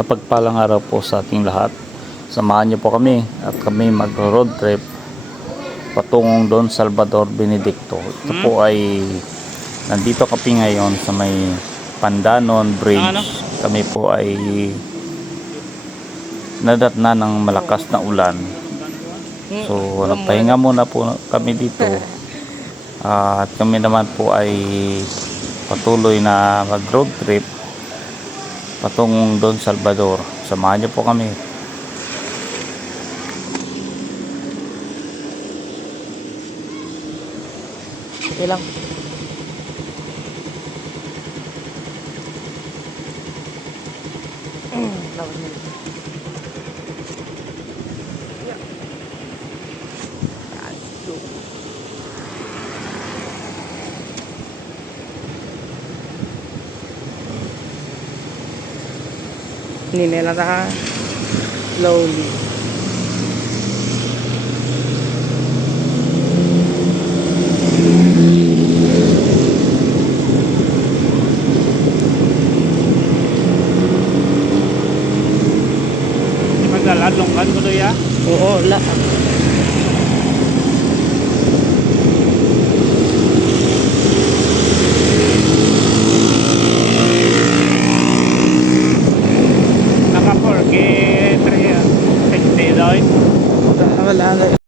Mapagpalang araw po sa ating lahat. Samahan niyo po kami at kami mag-road trip patungong Don Salvador Benedicto. Ito po ay nandito kami ngayon sa may Pandanon Bridge. Kami po ay nadatna ng malakas na ulan. So nagpahinga muna po kami dito. At kami naman po ay patuloy na mag-road trip patungong Don Salvador. Samahan niyo po kami. Okay lang. Ninela na slowly. Maglaladlong kan ko do ya? Oo, la. Naka 4K 360 doon. Wala na.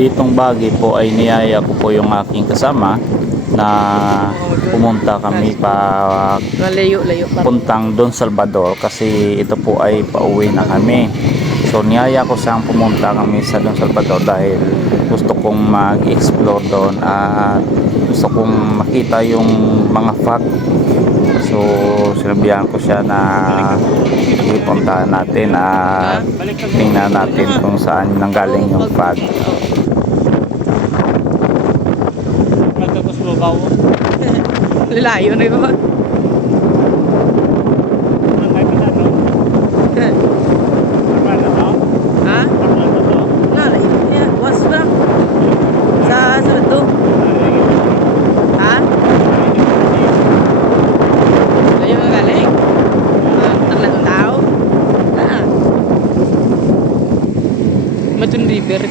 Ditong Bagi po ay niyaya ko po yung aking kasama na pumunta kami pa Malayo-layo pa. puntang Don Salvador kasi ito po ay pauwi na kami. So niyaya ko siyang pumunta kami sa Don Salvador dahil gusto kong mag-explore doon at gusto kong makita yung mga fact. So sinabihan ko siya na ipuntahan natin at tingnan natin kung saan nanggaling yung fact. Magkakos lugaw. Lalayo na yun. Ang may pinano. Normal na to? Ha? Normal na to? Nalay. Yeah, was ba? Sa sarado. Ha? Layo na galing? Takla ng tao? Quezon River.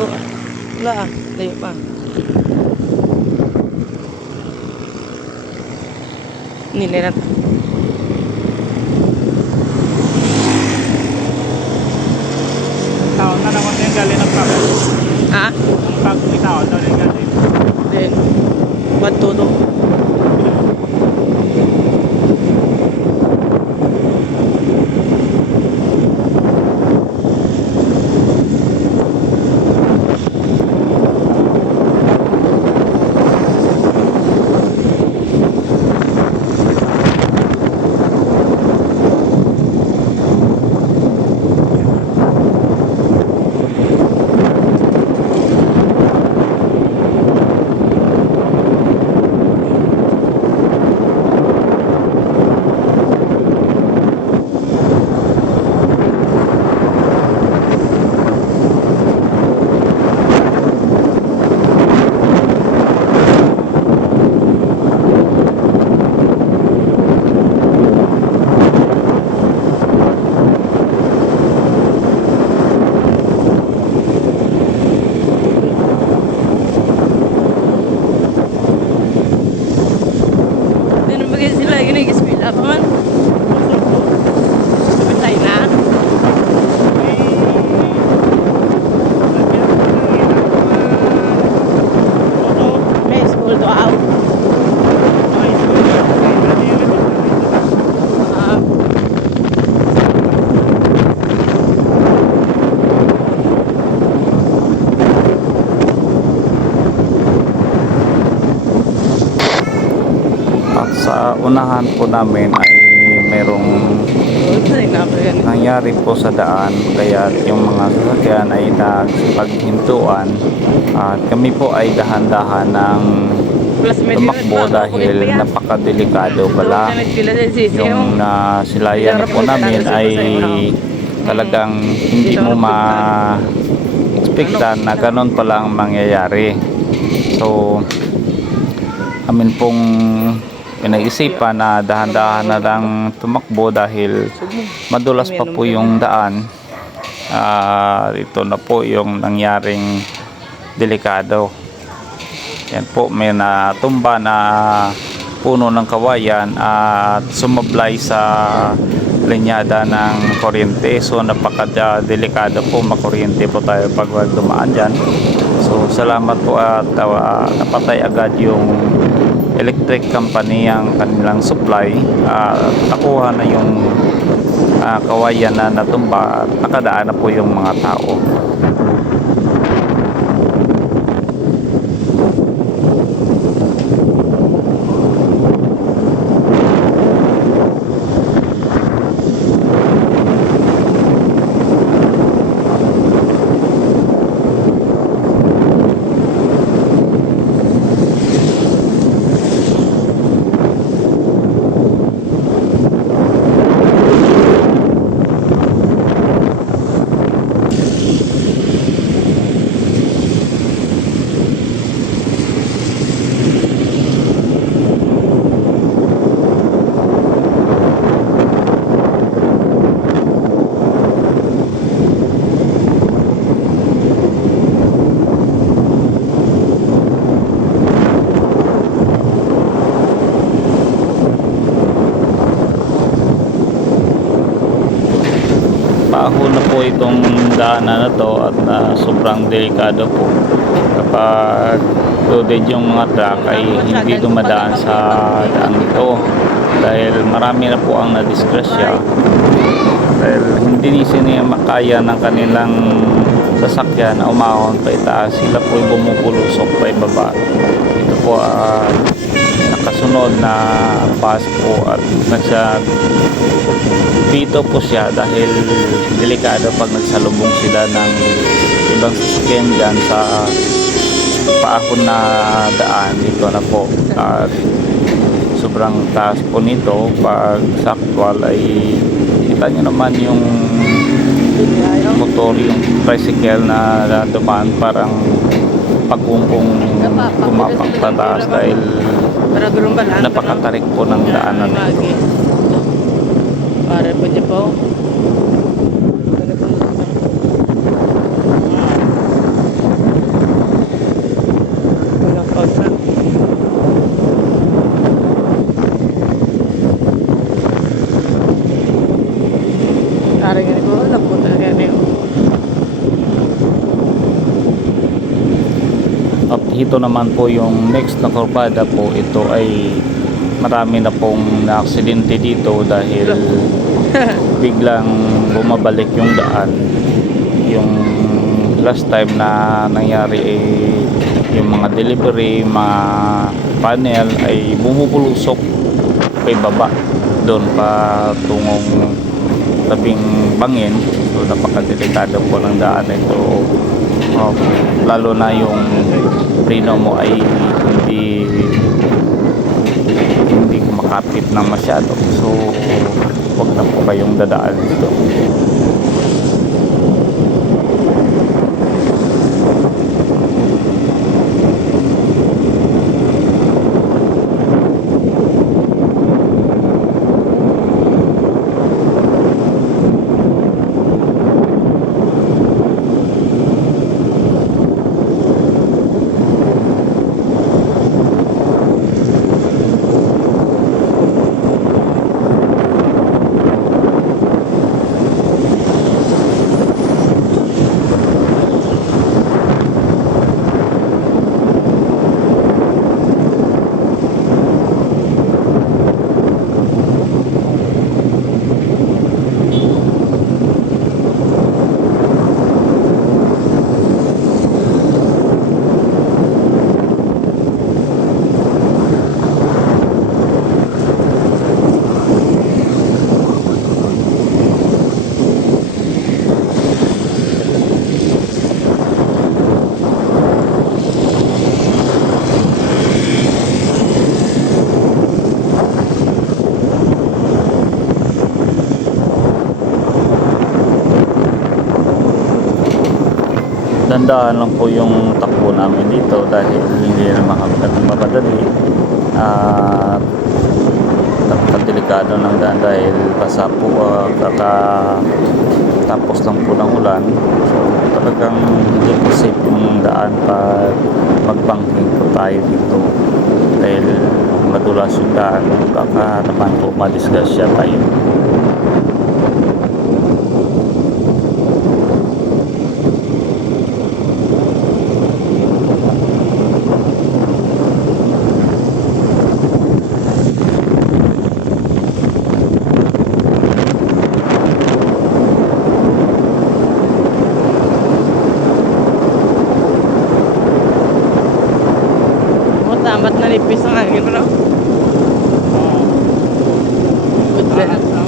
Oh, wala ah. Layo pa. Nila na. Taon na naman yung galing ng pag. Ha? Ang pag may taon na rin galing. Then, what to do? Apa man? Sabitay na. May school to out. Ah, At sa unahan po namin ay merong sabitay na pa yan. nangyari po sa daan kaya yung mga sasakyan ay nagpaghintuan at kami po ay dahan-dahan ng Plus may tumakbo dahil napakadelikado pala. Yung nasilayan po namin ay talagang hindi mo ma-expectan na ganun pala ang mangyayari. So amin pong pinag-isipan na dahan-dahan na lang tumakbo dahil madulas pa po yung daan. Ito na po yung nangyaring delikado. Yan po, may natumba na puno ng kawayan at sumablay sa linyada ng kuryente. So napaka-delikado po, makuryente po tayo pag dumaan dyan. So salamat po at napatay agad yung electric company ang kanilang supply. Nakuha na yung kawayan na natumba at nakadaan na po yung mga tao. Baho na po itong daanan na to at sobrang delikado po kapag loaded yung mga truck ay hindi dumadaan sa daan ito dahil marami na po ang nadisgrasya dahil hindi sila makaya ng kanilang sasakyan na umahon pa itaas, sila po bumubulusok pa ibaba. Ito po nakasunod na bus po at dito po siya dahil delikado pag nagsalubong sila ng ibang sasakyan dyan sa paahon na daan. Dito na po at sobrang taas po nito. Pag sa actual ay kita nyo naman yung motor, yung tricycle na dumaan parang pagkumpong kumapang pataas dahil napakatarik po ng daanan nito. Para po niya po. ito naman po yung next na kurbada po, ito ay marami na pong na-aksidente dito dahil biglang bumabalik yung daan. Yung last time na nangyari ay yung mga delivery, mga panel ay bumubulusok pa baba doon pa tungong tabing bangin. So napakadelikado po ng daan ito. Lalo na yung preno mo ay hindi makapit na masyado, so wag na po kayong dadaan dito. Dandahan lang po yung takbo namin dito dahil hindi na makadali at napakadelikado ng daan dahil basa po, kakatapos lang po ng ulan, so talagang hindi po safe yung daan pag magbangking po tayo dito dahil madulas yung daan, baka naman po madisgrasya tayo. Ba't nanipis ang hangin, bro? Good,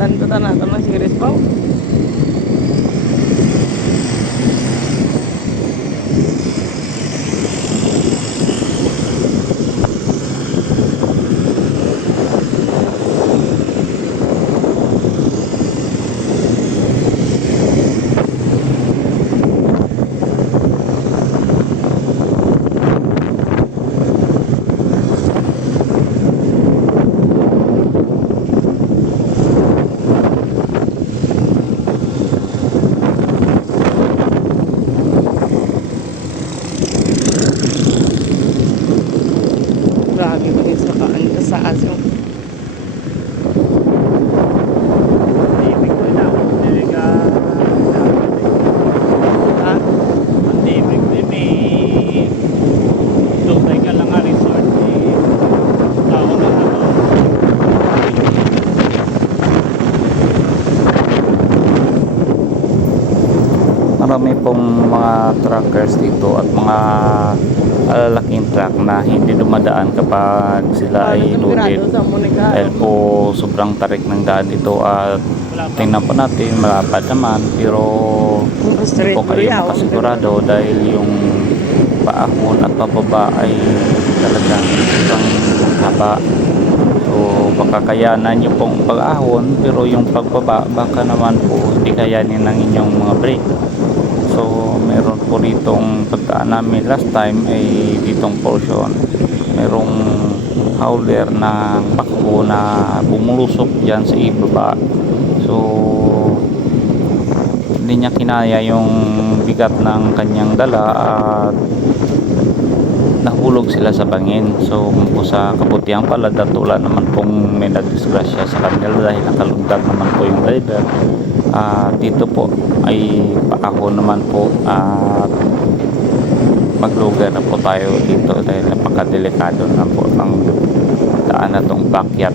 Tanto nato ng series pa. Grabe ko din sa kaanta sa aso. Pandemic ko na. Talaga. Ha? Pandemic din may doon ka lang nga resort eh. Tao na ano. Marami pong mga truckers dito at mga malalaking truck na hindi dumadaan kapag sila ay loaded. Sa Monica. Dahil po sobrang tarik ng daan ito at Wala pa. tingnan po natin malapad naman pero hindi po kayo makasigurado dahil yung paahon at pababa ay talagang sobrang haba. So baka kayanan nyo pong pag-ahon pero yung pagbaba baka naman po hindi kayanin ng inyong mga brake. So meron po ditong pagdaan namin last time ay ditong portion merong hauler ng bakbo na bumulusok dyan sa ibaba. So hindi niya kinaya yung bigat ng kanyang dala at nahulog sila sa bangin. So kung sa kabutihan pala datula naman pong may nagdisgrasya sa kanila dahil nakalugdag naman po yung driver. Dito po ay paahon naman po at maglugar na po tayo dito dahil napakadelikado na po ng daan na tong backyard.